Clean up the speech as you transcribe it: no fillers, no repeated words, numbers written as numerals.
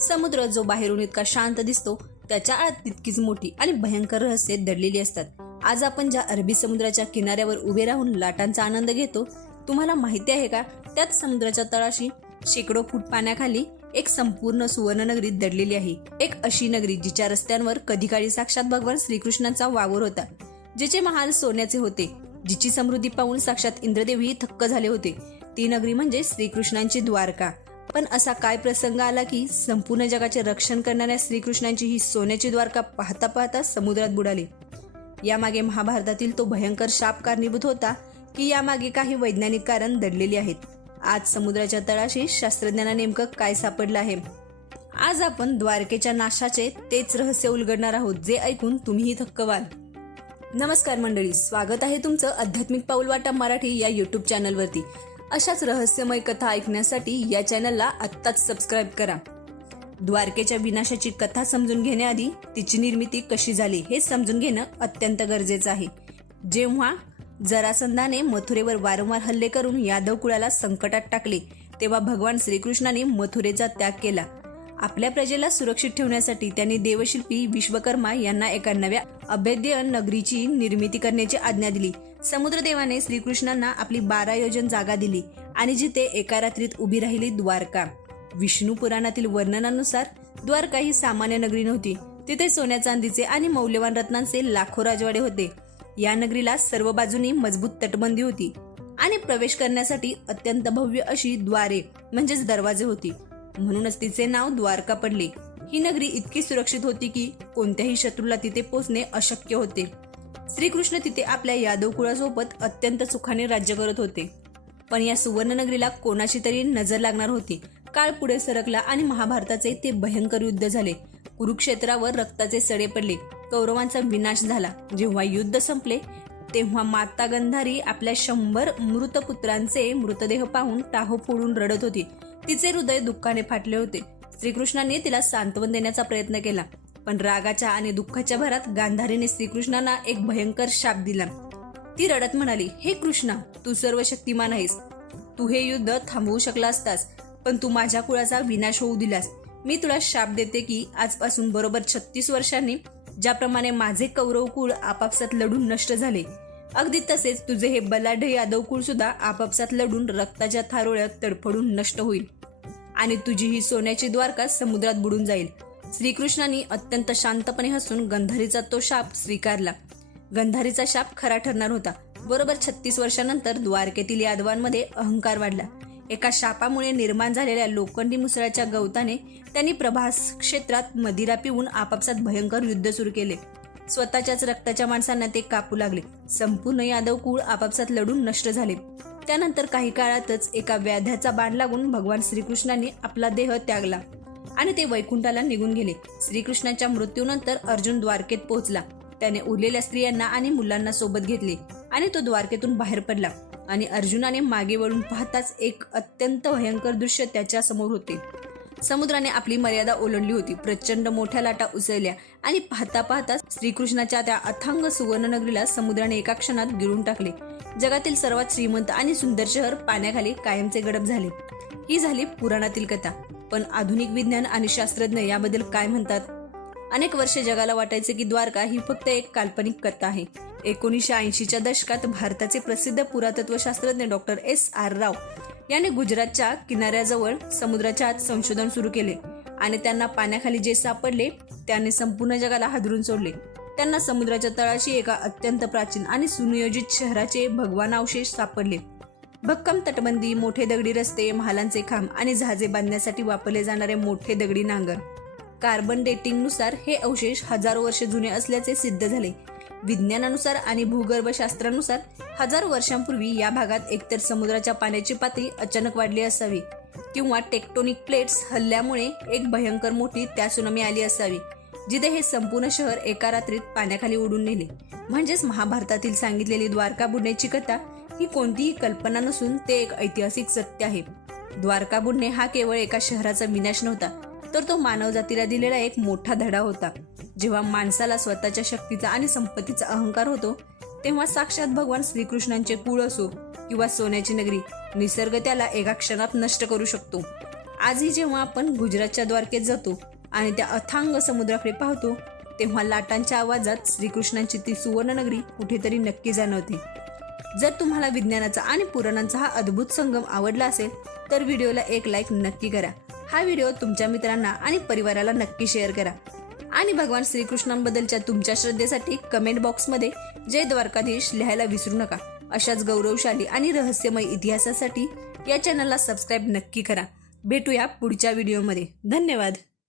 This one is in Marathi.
समुद्र जो बाहेरून इतका शांत दिसतो त्याच्या आत तितकीच मोठी आणि भयंकर रहस्ये दडलेली असतात. आज आपण ज्या अरबी समुद्राच्या किनाऱ्यावर उभे राहून लाटांचा आनंद घेतो, तुम्हाला माहिती आहे का, त्याच समुद्राच्या तळाशी शेकडो फूट पाण्याखाली एक संपूर्ण सुवर्णनगरी दडलेली आहे. एक अशी नगरी जिच्या रस्त्यांवर कधी काळी साक्षात भगवान श्रीकृष्णांचा वावर होता, जिचे महाल सोन्याचे होते, जिची समृद्धी पाहून साक्षात इंद्रदेवही थक्क झाले होते. ती नगरी म्हणजे श्रीकृष्णांची द्वारका. पण असा काय प्रसंग आला की संपूर्ण जगाचे रक्षण करणाऱ्या श्रीकृष्णांची ही सोन्याची द्वारका पाहता पाहता समुद्रात बुडाली. यामागे महाभारतातील तो भयंकर शाप कारणीभूत होता की यामागे काही वैज्ञानिक कारण दडलेली आहेत. आज समुद्राच्या तळाशी शास्त्रज्ञांना नेमकं काय सापडलं आहे? आज आपण द्वारकेच्या नाशाचे तेच रहस्य उलगडणार आहोत, जे ऐकून तुम्हीही थक्क व्हाल. नमस्कार मंडळी, स्वागत आहे तुमचं आध्यात्मिक पाऊलवाटा मराठी या युट्यूब चॅनलवरती. अशाच रहस्यमय कथा ऐकण्यासाठी या चॅनलला आत्ताच सबस्क्राईब करा. द्वारकेच्या विनाशाची कथा समजून घेण्याआधी तिची निर्मिती कशी झाली हे समजून घेणं अत्यंत गरजेचं आहे. जेव्हा जरासंधाने मथुरेवर वारंवार हल्ले करून यादव कुळाला संकटात टाकले, तेव्हा भगवान श्रीकृष्णाने मथुरेचा त्याग केला. आपल्या प्रजेला सुरक्षित ठेवण्यासाठी त्यांनी देवशिल्पी विश्वकर्मा यांना एका नव्या अभेद्य नगरीची निर्मिती करण्याची आज्ञा दिली. समुद्रदेवाने श्रीकृष्णांना आपली 12 योजन जागा दिली आणि जिथे एका रात्रीत उभी राहिली द्वारका. विष्णू पुराणातील वर्णनानुसार द्वारका ही सामान्य नगरी नव्हती. तिथे सोन्या चांदीचे आणि मौल्यवान रत्नांचे लाखो राजवाडे होते. या नगरीला सर्व बाजूनी मजबूत तटबंदी होती आणि प्रवेश करण्यासाठी अत्यंत भव्य अशी द्वारे म्हणजेच दरवाजे होती. म्हणूनच तिचे नाव द्वारका पडले. ही नगरी इतकी सुरक्षित होती की कोणत्याही शत्रूला तिथे पोहोचणे अशक्य होते. श्रीकृष्ण तिथे आपल्या यादव कुळासोबत अत्यंत सुखाने राज्य करत होते. पण या सुवर्ण नगरीला कोणाची तरी नजर लागणार होती. काळ पुढे सरकला आणि महाभारताचे ते भयंकर युद्ध झाले. कुरुक्षेत्रावर रक्ताचे सडे पडले. कौरवांचा विनाश झाला. जेव्हा युद्ध संपले तेव्हा माता गंधारी आपल्या 100 मृत पुत्रांचे मृतदेह पाहून टाहो फोडून रडत होती. तिचे हृदय दुःखाने फाटले होते. श्रीकृष्णाने तिला सांत्वन देण्याचा प्रयत्न केला, पण रागाच्या आणि दुःखाच्या भरात गांधारीने श्रीकृष्णांना एक भयंकर शाप दिला. ती रडत म्हणाली, हे कृष्णा, तू सर्व शक्तिमान आहेस. तू हे युद्ध थांबवू शकला असतास, पण तू माझ्या कुळाचा विनाश होऊ दिलास. मी तुला शाप देते की आजपासून बरोबर 36 वर्षांनी ज्याप्रमाणे माझे कौरव कुळ आपापसात लढून नष्ट झाले, अगदी तसेच तुझे हे बलाढ्य यादव कुळ सुद्धा आपापसात लढून रक्ताच्या थारोळ्यात तडफडून नष्ट होईल आणि तुझी ही सोन्याची द्वारका समुद्रात बुडून जाईल. श्रीकृष्णांनी अत्यंत शांतपणे हसून गंधारीचा तो शाप स्वीकारला. गंधारीचा शाप खरा ठरणार होता. बरोबर 36 वर्षानंतर द्वारकेतील यादवांमध्ये अहंकार वाढला. एका शापामुळे निर्माण झालेल्या लोखंडी मुसळाच्या गवताने त्यांनी प्रभास क्षेत्रात मदिरा पिऊन आपापसात भयंकर युद्ध सुरू केले. स्वतःच्याच रक्ताच्या माणसांना ते कापू लागले. संपूर्ण यादव कुळ आपापसात लढून नष्ट झाले. त्यानंतर काही काळातच एका व्याध्याचा बाण लागून भगवान श्रीकृष्णांनी आपला देह त्यागला आणि ते वैकुंठाला निघून गेले. श्रीकृष्णाच्या मृत्यूनंतर अर्जुन द्वारकेत पोहोचला. त्याने उरलेल्या स्त्रियांना आणि मुलांना सोबत घेतले आणि तो द्वारकेतून बाहेर पडला आणि अर्जुनाने मागे वळून पाहताच एक अत्यंत भयंकर दृश्य त्याच्या समोर होते. समुद्राने आपली मर्यादा ओलांडली होती. प्रचंड मोठ्या लाटा उसळल्या आणि पाहता पाहता श्रीकृष्णाच्या त्या अथांग सुवर्ण नगरीला समुद्राने एका क्षणात गिळून टाकले. जगातील सर्वात श्रीमंत आणि सुंदर शहर पाण्याखाली कायमचे गडप झाले. ही झाली पुराणातील कथा. पण आधुनिक विज्ञान आणि शास्त्रज्ञ याबद्दल काय म्हणतात? अनेक वर्षे जगाला वाटायचे की द्वारका ही फक्त एक काल्पनिक कथा आहे. 1980च्या दशकात भारताचे प्रसिद्ध पुरातत्व शास्त्रज्ञ डॉक्टर S.R. राव यांनी गुजरातच्या किनाऱ्याजवळ समुद्राच्या आत संशोधन सुरू केले आणि त्यांना पाण्याखाली जे सापडले त्याने संपूर्ण जगाला हादरून सोडले. त्यांना समुद्राच्या तळाशी एका अत्यंत प्राचीन आणि सुनियोजित शहराचे भगवानावशेष सापडले. भक्कम तटबंदी, मोठे दगडी रस्ते, महालांचे खांब आणि जहाजे बांधण्यासाठी वापरले जाणारे मोठे दगडी नांगर. कार्बन डेटिंगनुसार हे अवशेष हजारो वर्ष जुने असल्याचे सिद्ध झाले. विज्ञानानुसार आणि भूगर्भशास्त्रानुसार हजारो वर्षांपूर्वी या भागात एकतर समुद्राच्या पाण्याची पातळी अचानक वाढली असावी किंवा टेक्टोनिक प्लेट्स हल्ल्यामुळे एक भयंकर मोठी त्सुनामी आली असावी, जिथे हे संपूर्ण शहर एका रात्रीत पाण्याखाली उडून नेले. म्हणजेच महाभारतातील सांगितलेली द्वारका बुडण्याची कथा ही कोणतीही कल्पना नसून ते एक ऐतिहासिक सत्य आहे. द्वारका बुडणे हा केवळ एका शहराचा विनाश नव्हता, तर तो मानवजातीला दिलेला एक मोठा धडा होता. जेव्हा माणसाला स्वतःच्या शक्तीचा आणि संपत्तीचा अहंकार होतो, तेव्हा साक्षात भगवान श्रीकृष्णांचे कुळ असो किंवा सोन्याची नगरी, निसर्ग त्याला एका क्षणात नष्ट करू शकतो. आजही जेव्हा आपण गुजरातच्या द्वारकेत जातो आणि त्या अथांग समुद्राकडे पाहतो तेव्हा लाटांच्या आवाजात श्रीकृष्णांची ती सुवर्णनगरी कुठेतरी नक्की जाणवते. जर तुम्हाला विज्ञानाचा आणि पुराणांचा हा अद्भुत संगम आवडला असेल तर व्हिडिओला एक लाईक नक्की करा. हा व्हिडिओ तुमच्या मित्रांना आणि परिवाराला नक्की शेअर करा आणि भगवान श्रीकृष्णांबद्दलच्या तुमच्या श्रद्धेसाठी कमेंट बॉक्समध्ये जय द्वारकाधीश लिहायला विसरू नका. अशाच गौरवशाली आणि रहस्यमय इतिहासासाठी या चॅनलला सबस्क्राईब नक्की करा. भेटूया पुढच्या व्हिडिओमध्ये. धन्यवाद.